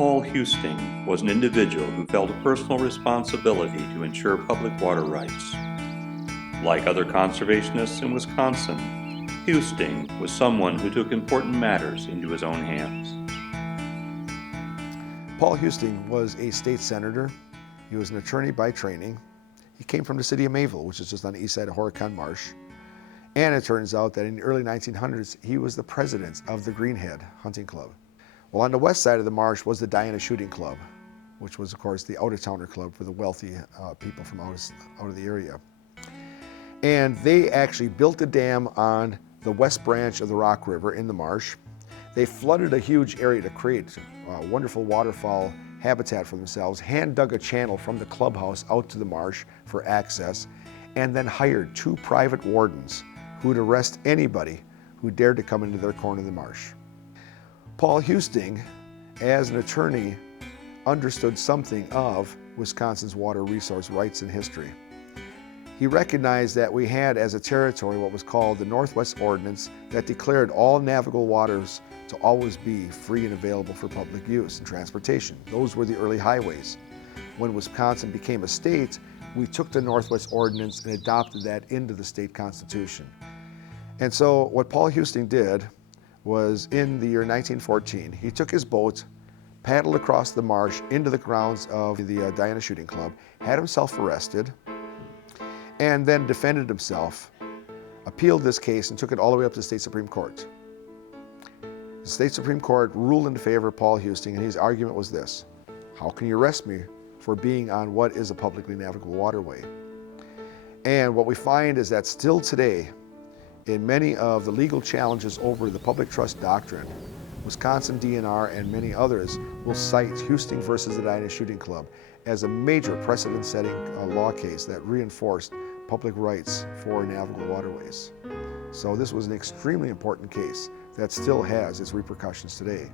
Paul Husting was an individual who felt a personal responsibility to ensure public water rights. Like other conservationists in Wisconsin, Husting was someone who took important matters into his own hands. Paul Husting was a state senator. He was an attorney by training. He came from the city of Mayville, which is just on the east side of Horicon Marsh. And it turns out that in the early 1900s, he was the president of the Greenhead Hunting Club. Well, on the west side of the marsh was the Diana Shooting Club, which was, of course, the out-of-towner club for the wealthy people from out of the area. And they actually built a dam on the west branch of the Rock River in the marsh. They flooded a huge area to create wonderful waterfowl habitat for themselves, hand dug a channel from the clubhouse out to the marsh for access, and then hired 2 private wardens who would arrest anybody who dared to come into their corner of the marsh. Paul Husting, as an attorney, understood something of Wisconsin's water resource rights and history. He recognized that we had as a territory what was called the Northwest Ordinance that declared all navigable waters to always be free and available for public use and transportation. Those were the early highways. When Wisconsin became a state, we took the Northwest Ordinance and adopted that into the state constitution. And so what Paul Husting did was, in the year 1914, he took his boat, paddled across the marsh into the grounds of the Diana Shooting Club, had himself arrested, and then defended himself, appealed this case, and took it all the way up to the state Supreme Court. The state Supreme Court ruled in favor of Paul Husting, and his argument was this: how can you arrest me for being on what is a publicly navigable waterway? And what we find is that still today, in many of the legal challenges over the public trust doctrine, Wisconsin DNR and many others will cite Husting versus the Diana Shooting Club as a major precedent-setting law case that reinforced public rights for navigable waterways. So this was an extremely important case that still has its repercussions today.